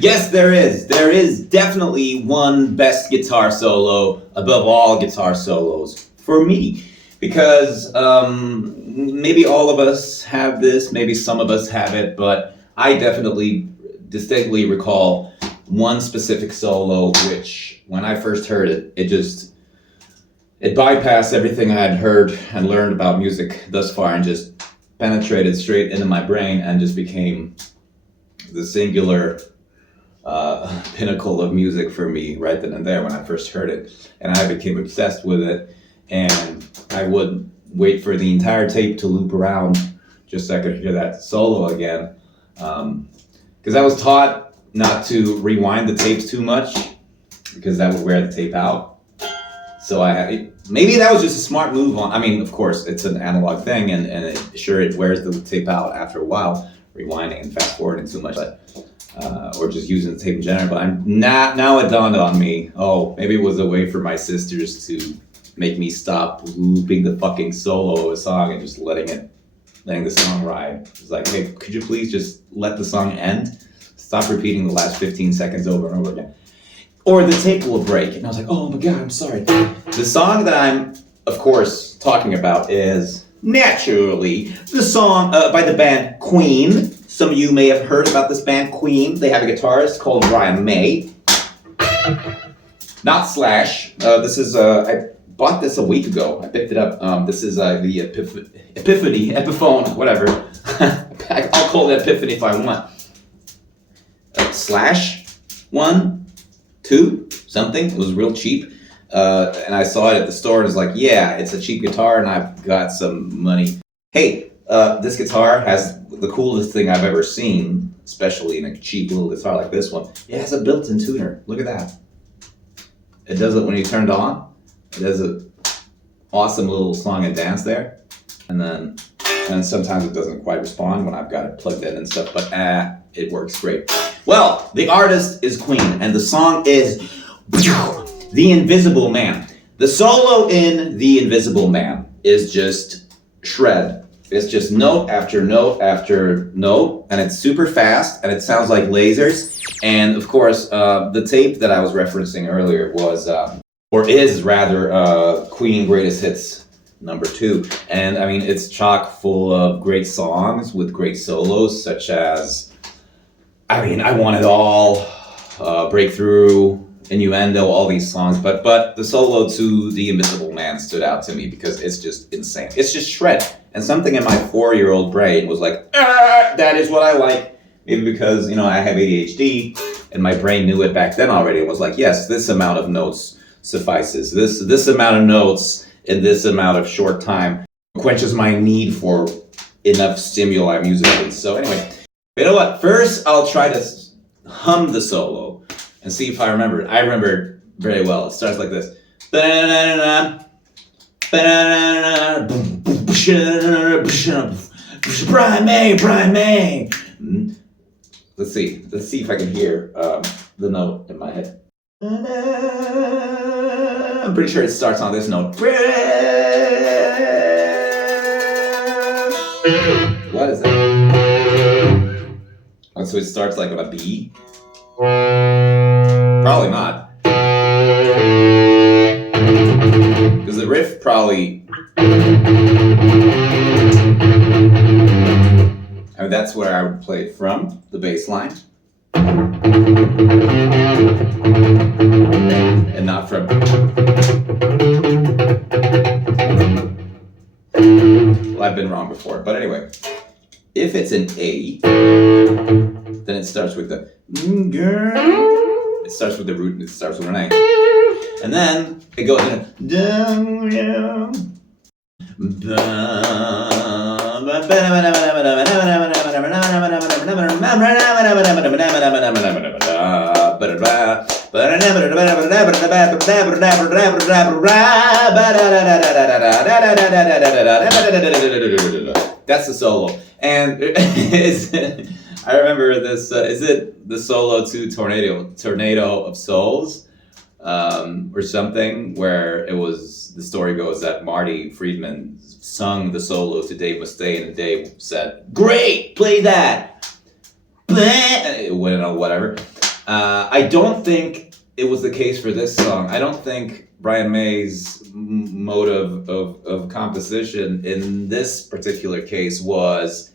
Yes, there is. There is definitely one best guitar solo above all guitar solos for me. Because maybe all of us have this, maybe some of us have it, but I definitely distinctly recall one specific solo which, when I first heard it, it bypassed everything I had heard and learned about music thus far and just penetrated straight into my brain and just became the singular pinnacle of music for me right then and there when I first heard it. And I became obsessed with it, and I would wait for the entire tape to loop around just so I could hear that solo again. Because I was taught not to rewind the tapes too much because that would wear the tape out. So maybe that was just a smart move I mean, of course, it's an analog thing, and it wears the tape out after a while, rewinding and fast forwarding too much, or just using the tape in general. But now it dawned on me, maybe it was a way for my sisters to make me stop looping the fucking solo of a song and just letting the song ride. It's like, hey, could you please just let the song end? Stop repeating the last 15 seconds over and over again. Or the tape will break. And I was like, oh my God, I'm sorry. The song that I'm, of course, talking about is naturally the song by the band Queen. Some of you may have heard about this band Queen. They have a guitarist called Brian May. Not Slash. This is, I bought this a week ago. I picked it up. This is the Epiphone, whatever. I'll call it Epiphany if I want. Slash 1, 2, something. It was real cheap. And I saw it at the store and was like, yeah, it's a cheap guitar and I've got some money. Hey, this guitar has the coolest thing I've ever seen, especially in a cheap little guitar like this one. It has a built-in tuner. Look at that. It does it when you turn it on. It does an awesome little song and dance there. And sometimes it doesn't quite respond when I've got it plugged in and stuff, but it works great. Well, the artist is Queen, and the song is The Invisible Man. The solo in The Invisible Man is just shred. It's just note after note after note, and it's super fast, and it sounds like lasers. And of course, the tape that I was referencing earlier was, is rather, Queen Greatest Hits #2. And I mean, it's chock full of great songs with great solos, such as, I Want It All, Breakthrough, Innuendo, all these songs. But the solo to The Invisible Man stood out to me because it's just insane. It's just shred. And something in my 4-year-old brain was like, that is what I like. Maybe because, I have ADHD, and my brain knew it back then already. It was like, yes, this amount of notes suffices. This amount of notes in this amount of short time quenches my need for enough stimuli musically. So anyway, you know what? First, I'll try to hum the solo and see if I remember it. I remember it very well. It starts like this. Brian May. Let's see if I can hear the note in my head. I'm pretty sure it starts on this note. What is that? Oh, so it starts like on a B? Probably not. Because the riff probably... that's where I would play it from, the bass line. And not from... Well, I've been wrong before, but anyway. If it's an A, then it starts with the... It starts with the root, and it starts with an A. And then it goes in... That's the solo. And I remember this, is it the solo to Tornado of Souls? Or something, where it was, the story goes that Marty Friedman sung the solo to Dave Mustaine, and Dave said, great, play that. And it went on whatever. I don't think it was the case for this song. I don't think Brian May's mode of composition in this particular case was,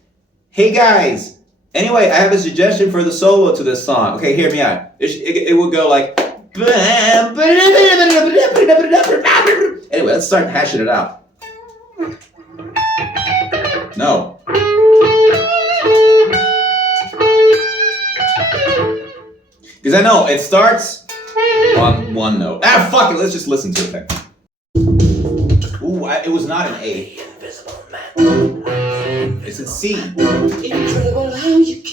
hey guys, anyway, I have a suggestion for the solo to this song. Okay, hear me out. It would go like, anyway, let's start hashing it out. No. Because I know it starts on one note. Ah, fuck it, let's just listen to it then. Ooh, it was not an A. It's a C. Incredible how you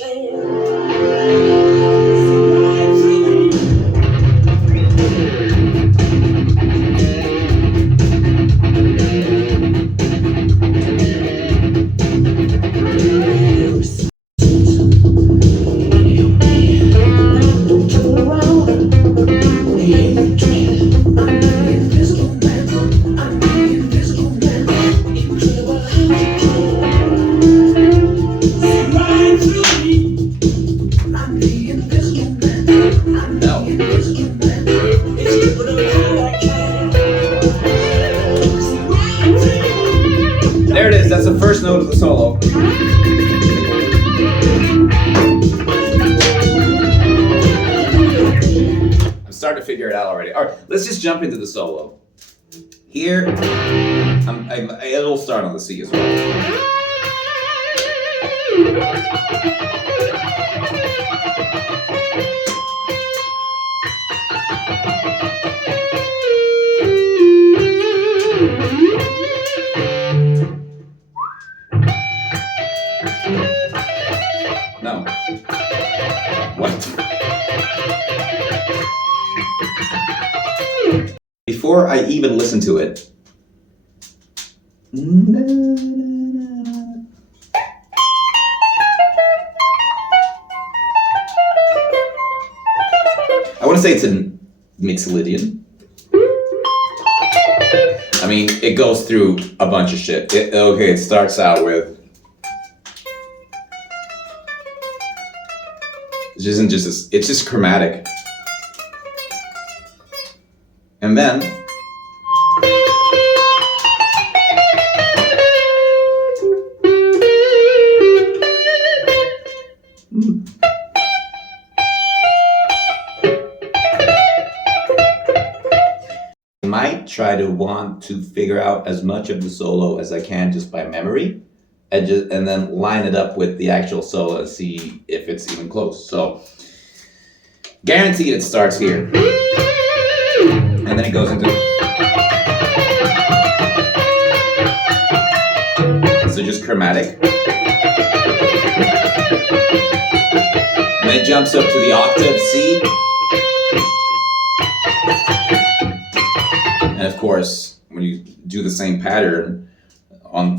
There it is, that's the first note of the solo. I'm starting to figure it out already. All right, let's just jump into the solo. Here, it'll start on the C as well. No. What? Before I even listen to it. I want to say it's a Mixolydian. I mean, it goes through a bunch of shit. It starts out with. It isn't just it's just chromatic. And then I might try to want to figure out as much of the solo as I can just by memory. And then line it up with the actual solo and see if it's even close. So, guaranteed it starts here. And then it goes into... So just chromatic. And then it jumps up to the octave C. And of course, when you do the same pattern,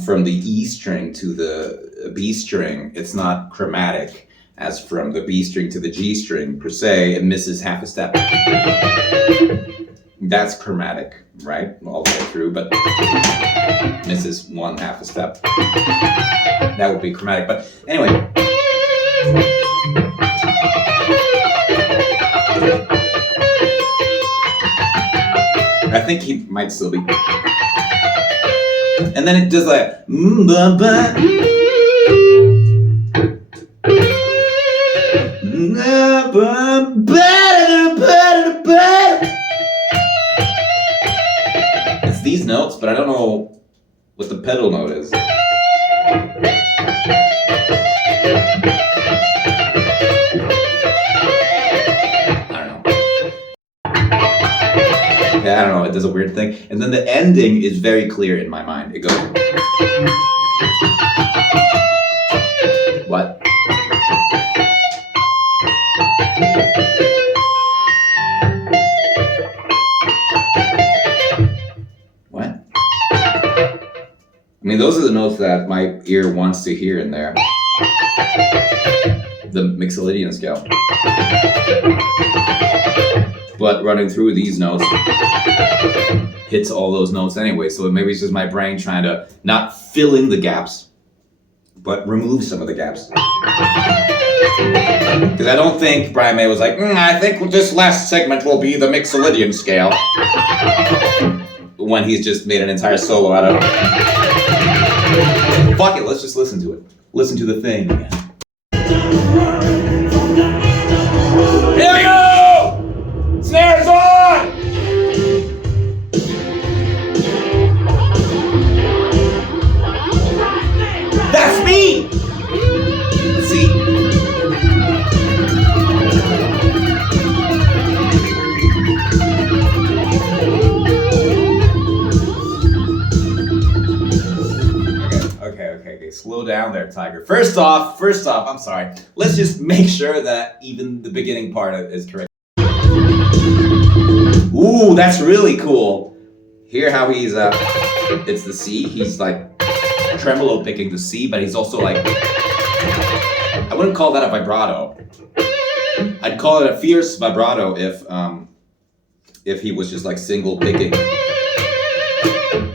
from the E string to the B string, it's not chromatic as from the B string to the G string per se. It misses half a step. That's chromatic, right? All the way through, but misses half a step. That would be chromatic, but anyway. I think he might still be. And then it does like it's these notes, but I don't know what the pedal note is. I don't know, it does a weird thing. And then the ending is very clear in my mind. It goes... What? What? I mean, those are the notes that my ear wants to hear in there. The Mixolydian scale. But running through these notes hits all those notes anyway, so maybe it's just my brain trying to not fill in the gaps but remove some of the gaps. Because I don't think Brian May was like, I think this last segment will be the Mixolydian scale. When he's just made an entire solo out of it. Fuck it, let's just listen to it. Listen to the thing again. Here we go! Snares on! That's me! See? Okay. Slow down there, Tiger. First off, I'm sorry. Let's just make sure that even the beginning part is correct. Ooh, that's really cool. Hear how he's, it's the C. He's like tremolo picking the C, but he's also like, I wouldn't call that a vibrato. I'd call it a fierce vibrato if he was just like single picking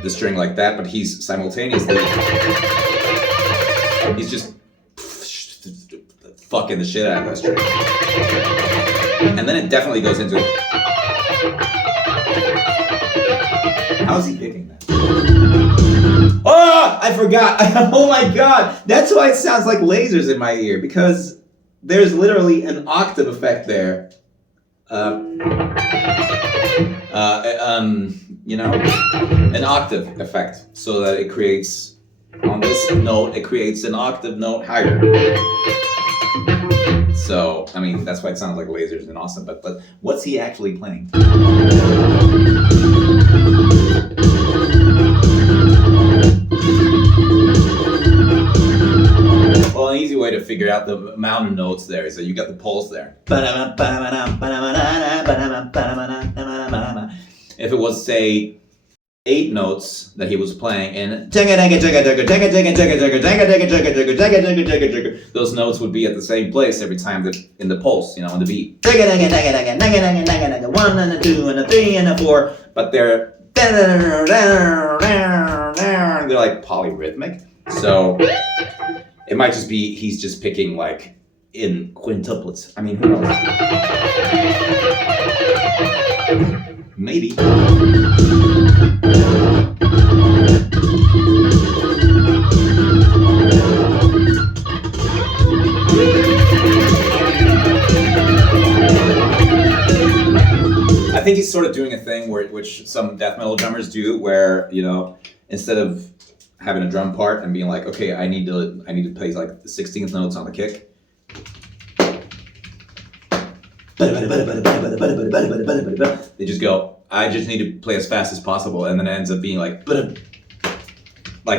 the string like that, but he's simultaneously, he's just fucking the shit out of that string. And then it definitely goes into, how's he picking that? Oh, I forgot. Oh my god. That's why it sounds like lasers in my ear, because there's literally an octave effect there. You know, an octave effect, so that it creates, on this note, it creates an octave note higher. So, I mean, that's why it sounds like lasers and awesome, but what's he actually playing? Well, an easy way to figure out the amount of notes there is that you got the pulse there. If it was, say, 8 notes that he was playing and those notes would be at the same place every time in the pulse, you know, on the beat. 1 and a 2 and a 3 and a 4, but they're like polyrhythmic. So it might just be he's just picking like in quintuplets. I mean, who knows? Maybe. I think he's sort of doing a thing which some death metal drummers do, where, you know, instead of having a drum part and being like, okay, I need to play like the 16th notes on the kick. They just go, I just need to play as fast as possible, and then it ends up being like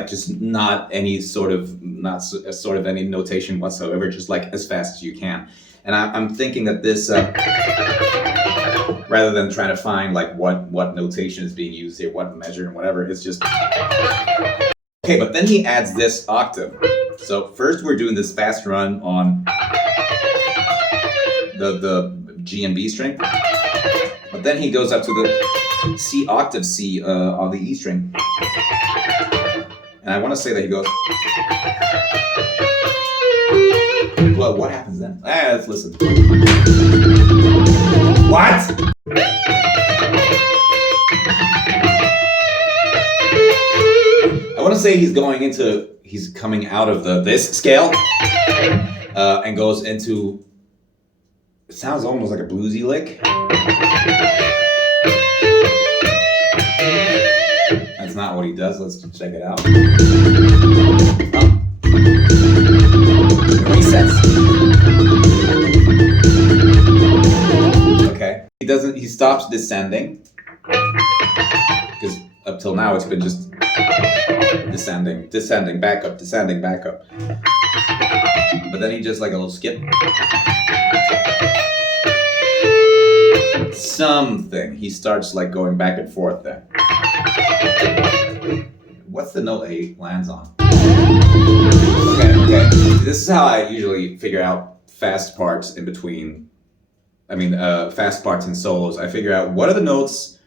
just not any sort of any notation whatsoever, just like as fast as you can. And I'm thinking that this, rather than trying to find like what notation is being used here, what measure and whatever, it's just okay. But then he adds this octave. So first we're doing this fast run on the G and B string, but then he goes up to the C octave C on the E string, and I want to say that he goes. Well, what happens then? Let's listen. What? I want to say he's coming out of this scale and goes into. It sounds almost like a bluesy lick. That's not what he does. Let's check it out. Resets. Okay. He stops descending. Because up till now it's been just descending, back up. But then he just like a little skip. Something. He starts like going back and forth there. What's the note he lands on? Okay. This is how I usually figure out fast parts in between. Fast parts in solos. I figure out what are the notes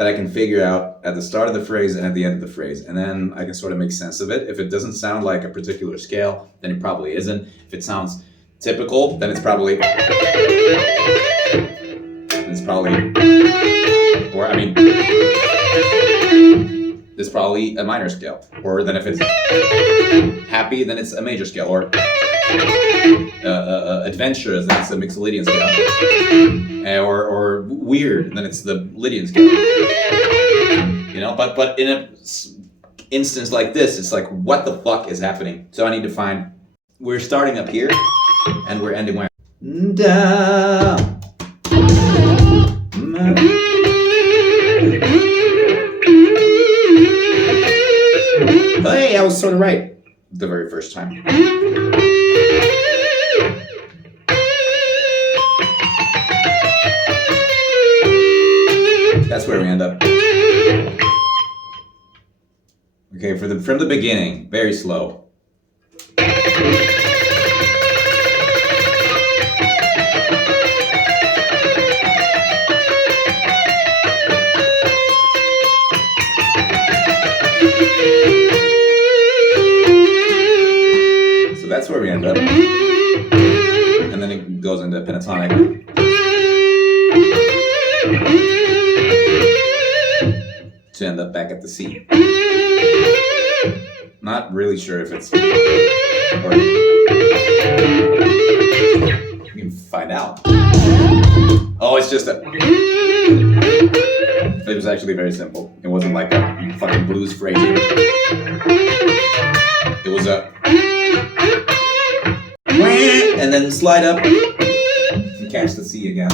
that I can figure out at the start of the phrase and at the end of the phrase. And then I can sort of make sense of it. If it doesn't sound like a particular scale, then it probably isn't. If it sounds typical, then it's probably, or I mean, it's probably a minor scale. Or then if it's happy, then it's a major scale. Or adventurous, then it's a Mixolydian scale. Or weird, then it's the Lydian scale. You know, but in an instance like this, it's like, what the fuck is happening? So I need to find, we're starting up here, and we're ending where? Down. Hey, I was sort of right the very first time. That's where we end up. Okay, from the beginning, very slow. So that's where we end up. And then it goes into pentatonic. To end up back at the C. Not really sure if it's, or you can find out. Oh, it's just a, it was actually very simple. It wasn't like a fucking blues phrasing. It was a, and then slide up and catch the C again.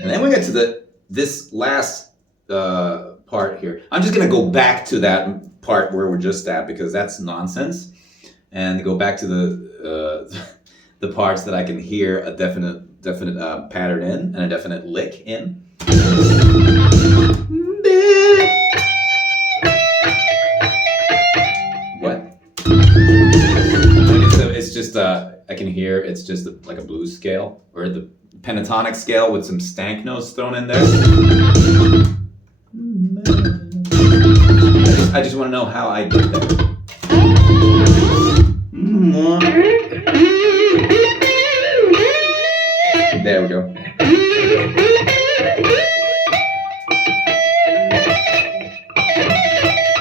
And then we get to this last part here. I'm just gonna go back to that part where we're just at because that's nonsense, and go back to the parts that I can hear a definite pattern in and a definite lick in. What? It's just I can hear it's just like a blues scale or the pentatonic scale with some stank notes thrown in there. I just want to know how I get there. There we go.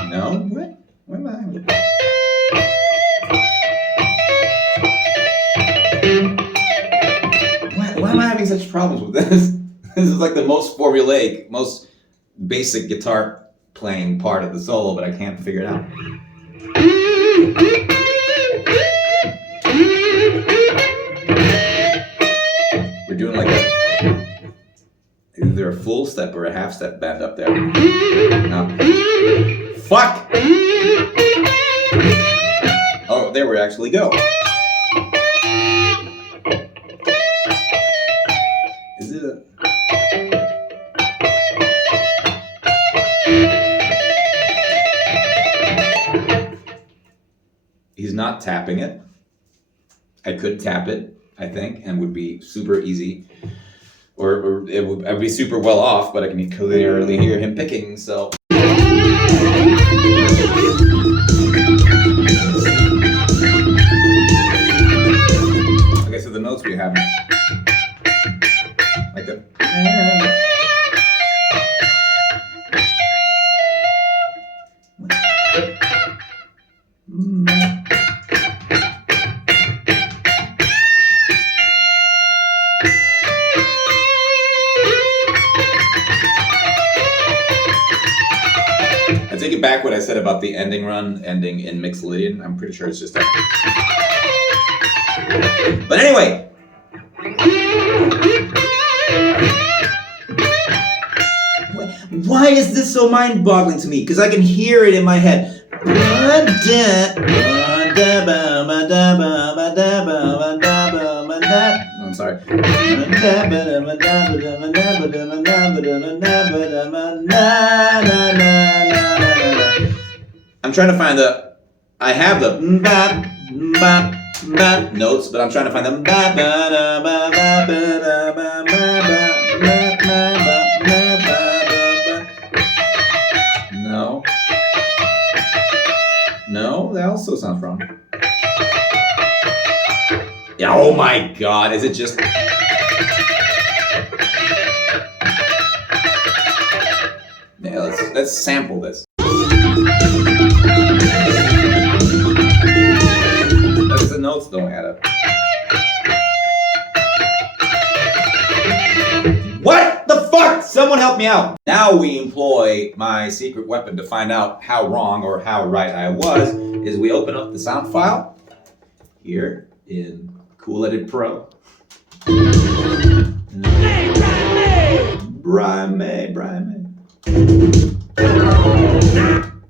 No? What? Where am I? Why am I having such problems with this? This is like the most formulaic, most basic guitar playing part of the solo, but I can't figure it out. We're doing like either a full step or a half step bend up there. No. Fuck! Oh, there we actually go. Is it a... He's not tapping it. I could tap it, I think, and would be super easy. Or I'd be super well off, but I can clearly hear him picking, so... Okay, so the notes we have... Like the... I take it back what I said about the ending run ending in Mixolydian. I'm pretty sure it's just that. But anyway. Why is this so mind-boggling to me? Because I can hear it in my head. I'm sorry. I'm trying to find I have the notes, but I'm trying to find them. No. No, that also sounds wrong. Yeah, oh my god, is it just... Yeah, let's sample this. That's the notes don't add up. What the fuck? Someone help me out. Now we employ my secret weapon to find out how wrong or how right I was, is we open up the sound file here in Cool Edit Pro. Brian May.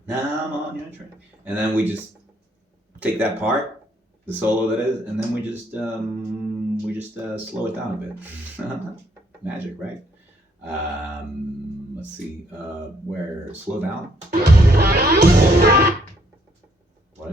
Now I'm on your train. And then we just take that part, the solo that is, and then we just slow it down a bit. Magic, right? Let's see, where slow down. What?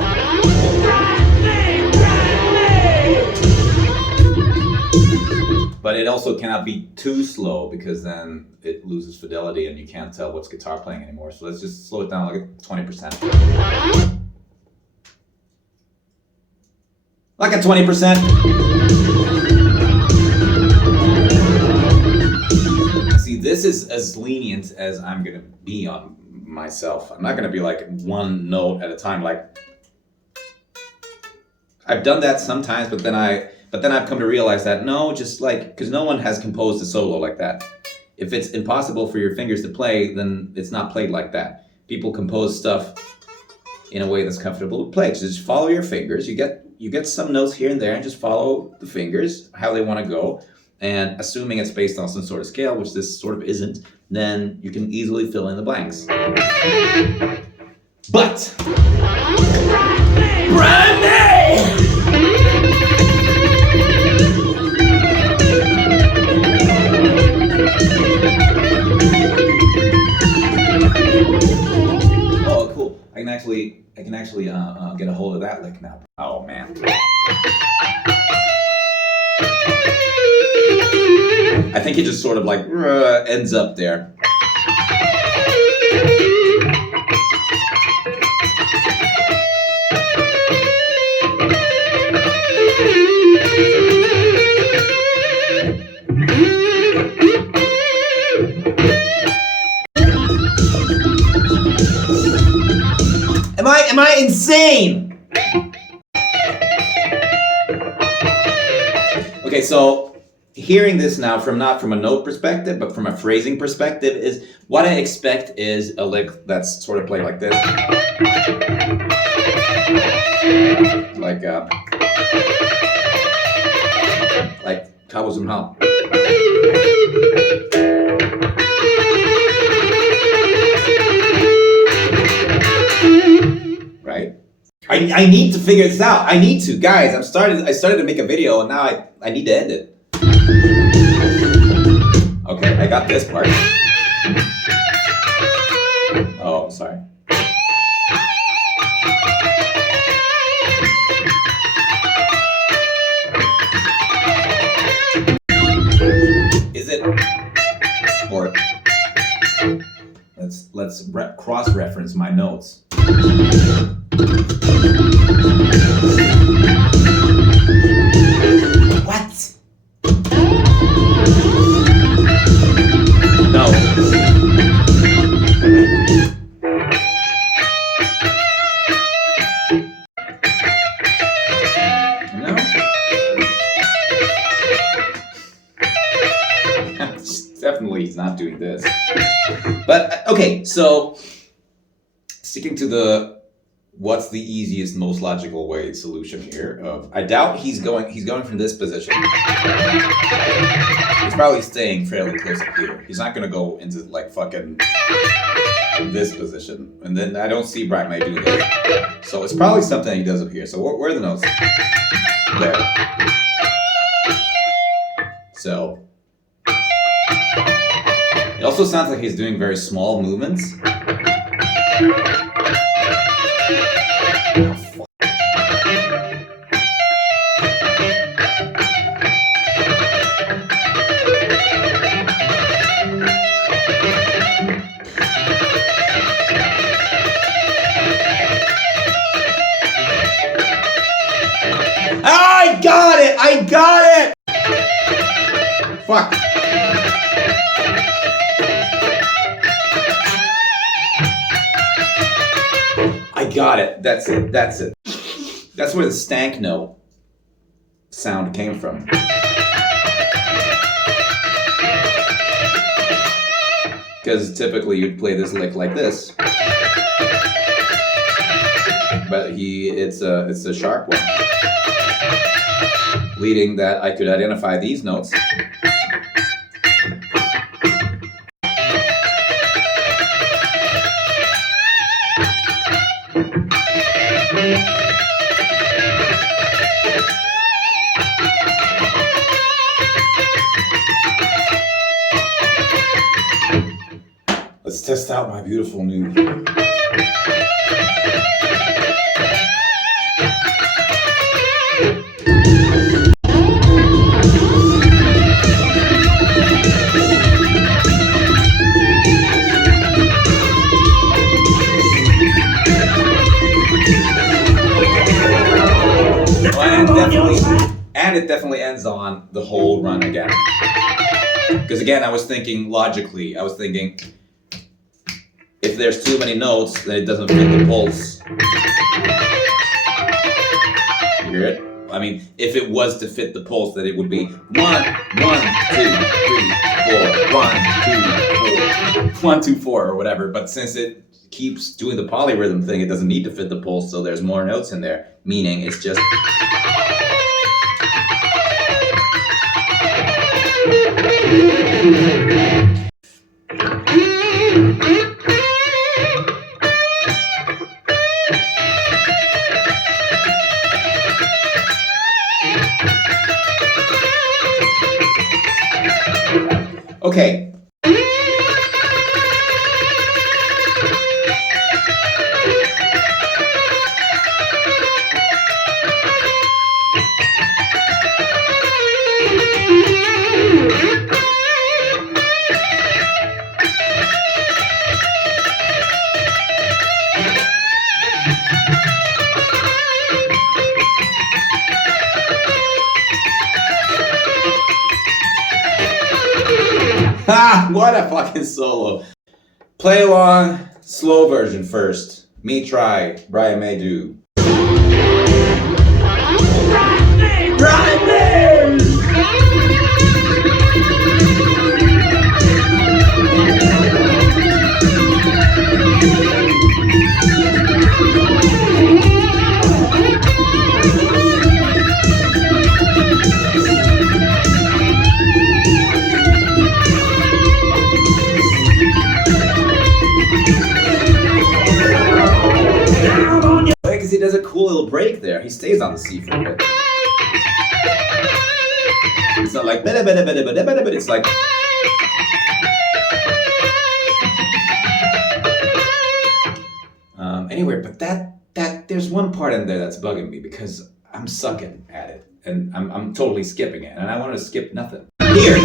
But it also cannot be too slow because then it loses fidelity and you can't tell what's guitar playing anymore. So let's just slow it down like 20%. Like a 20%. See, this is as lenient as I'm gonna be on myself. I'm not gonna be like one note at a time. Like, I've done that sometimes, but then I've come to realize that no, just like, because no one has composed a solo like that. If it's impossible for your fingers to play, then it's not played like that. People compose stuff in a way that's comfortable to play. Just follow your fingers. You get some notes here and there, and just follow the fingers how they want to go. And assuming it's based on some sort of scale, which this sort of isn't, then you can easily fill in the blanks. But oh, cool! I can actually get a hold of that lick now. Oh man! I think it just sort of like ends up there. Am I insane? Okay, so hearing this now from not from a note perspective, but from a phrasing perspective, is what I expect is a lick that's sort of played like this. Like Cowboys and Hall. Right? I need to figure this out. I need to, guys. I started to make a video, and now I need to end it. Okay, I got this part. Oh, sorry. Is it? Or let's cross-reference my notes. What? No. No? Definitely he's not doing this. But, okay, so sticking to the what's the easiest, most logical way solution here of, I doubt he's going from this position. He's probably staying fairly close up here. He's not going to go into like fucking this position. And then I don't see Bright May do this. So it's probably something he does up here. So where are the notes? There. So it also sounds like he's doing very small movements. Fuck. I got it. That's it. That's it. That's where the stank note sound came from. Because typically you'd play this lick like this, but it's a sharp one, leading that I could identify these notes. Let's test out my beautiful new. And it definitely ends on the whole run again. Because again, I was thinking logically. I was thinking, if there's too many notes, then it doesn't fit the pulse. You hear it? I mean, if it was to fit the pulse, then it would be 1, 1, 2, 3, 4, 1, 2, 4, 1, 2, 4, or whatever. But since it keeps doing the polyrhythm thing, it doesn't need to fit the pulse, so there's more notes in there. Meaning, it's just. Okay. Ha! What a fucking solo. Play along, slow version first. Me try, Brian may do. Because he does a cool little break there. He stays on the C for a bit. It's not like but it's like. Anyway, but that there's one part in there that's bugging me because I'm sucking at it and I'm totally skipping it and I want to skip nothing. Here.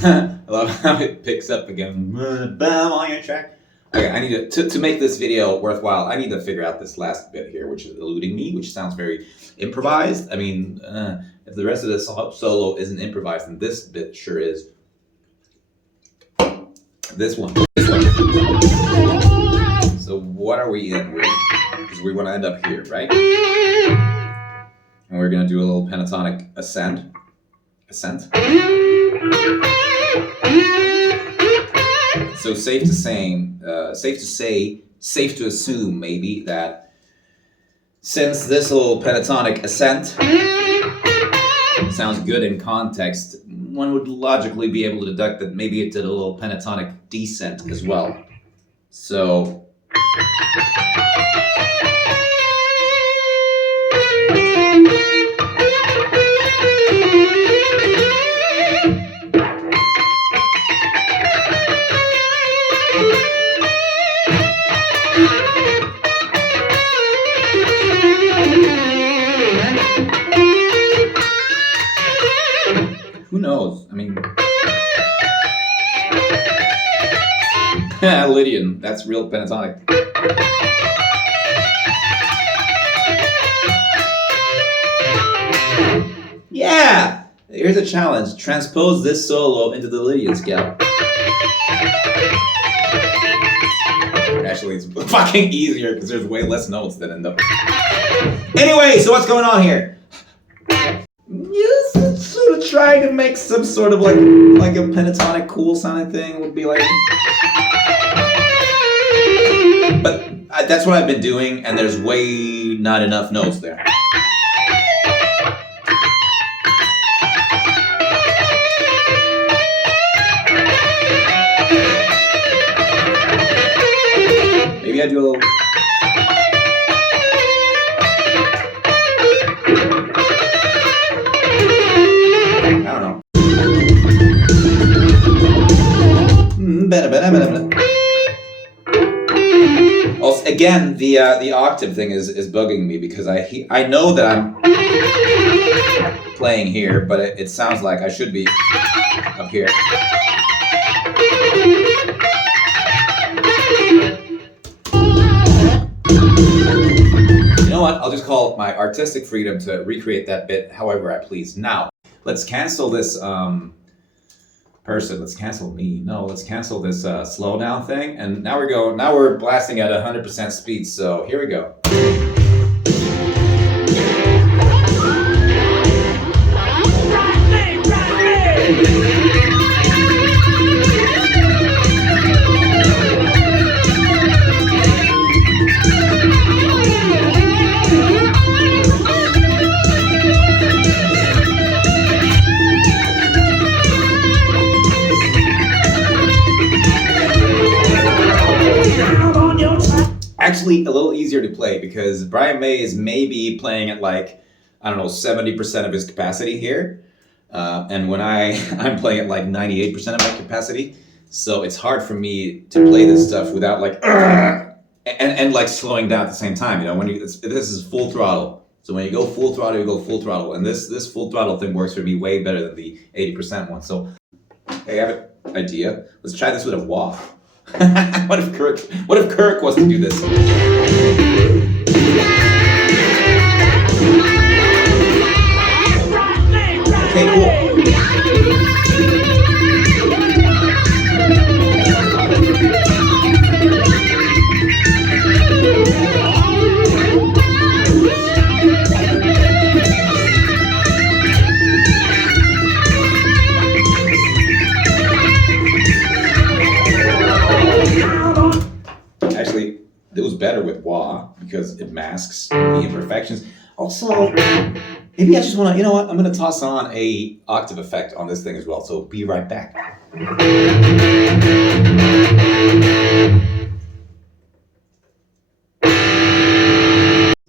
I love how it picks up again. Bam on your track. Okay, I need to make this video worthwhile. I need to figure out this last bit here, which is eluding me, which sounds very improvised. I mean, if the rest of the solo isn't improvised, then this bit sure is. This one. So what are we in? Because we want to end up here, right? And we're gonna do a little pentatonic ascent. So safe to assume maybe that since this little pentatonic ascent sounds good in context, one would logically be able to deduct that maybe it did a little pentatonic descent as well. So Lydian, that's real pentatonic. Yeah! Here's a challenge. Transpose this solo into the Lydian scale. Actually, it's fucking easier because there's way less notes that end up. Anyway, so what's going on here? Just sort of trying to make some sort of like a pentatonic cool sounding thing would be like. But that's what I've been doing, and there's way not enough notes there. Maybe I do a little. I don't know. Also, again, the octave thing is bugging me because I know that I'm playing here, but it sounds like I should be up here. You know what? I'll just call my artistic freedom to recreate that bit however I please. Now, let's cancel this person. Let's cancel me. No, let's cancel this slowdown thing. And now we're blasting at 100% speed. So here we go. Actually, a little easier to play because Brian May is maybe playing at like, I don't know, 70% of his capacity here. And when I'm playing at like 98% of my capacity. So it's hard for me to play this stuff without like, and like slowing down at the same time. You know, this is full throttle. So when you go full throttle, you go full throttle. And this full throttle thing works for me way better than the 80% one. So, hey, I have an idea. Let's try this with a wah. What if Kirk was to do this? Okay, cool. Actually, it was better with wah because it masks the imperfections. Also, maybe I just want to, you know what? I'm going to toss on a octave effect on this thing as well. So be right back.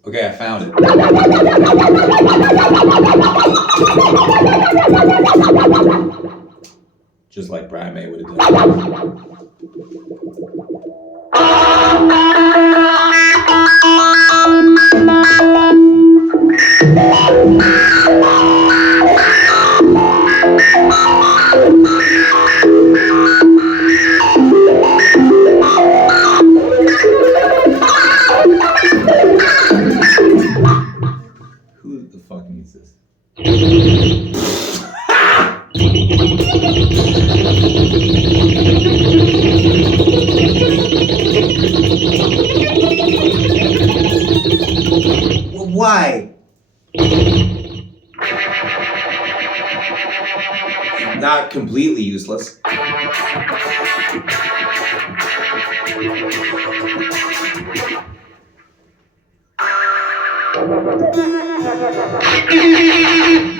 Okay, I found it. Just like Brian May would have done. Who the fuck needs this? Why? Not completely useless.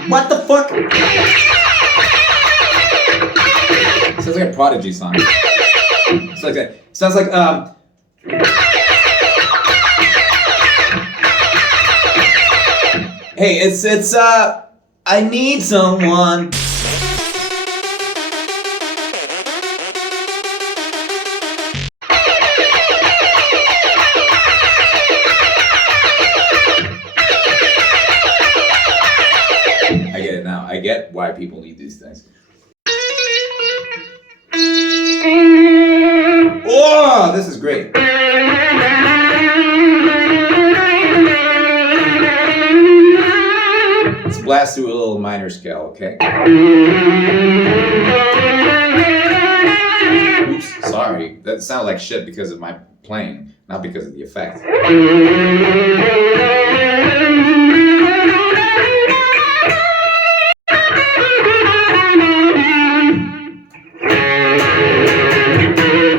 What the fuck? Sounds like a Prodigy song. Sounds like that. Sounds like hey, it's I need someone. I get it now. I get why people need these things. Oh! Oh, this is great. Let's blast through a little minor scale, okay? Oops, sorry. That sounded like shit because of my playing, not because of the effect.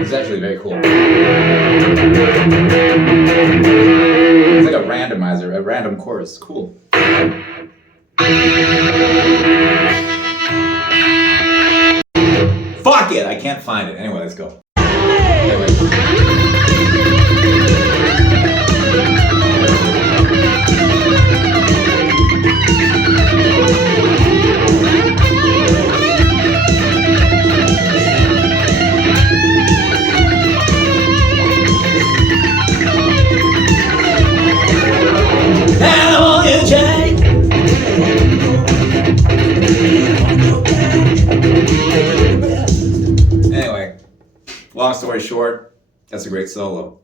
It's actually very cool. It's like a randomizer, a random chorus. Cool. Fuck it! I can't find it. Anyway, let's go. Anyway. Anyway, long story short, that's a great solo.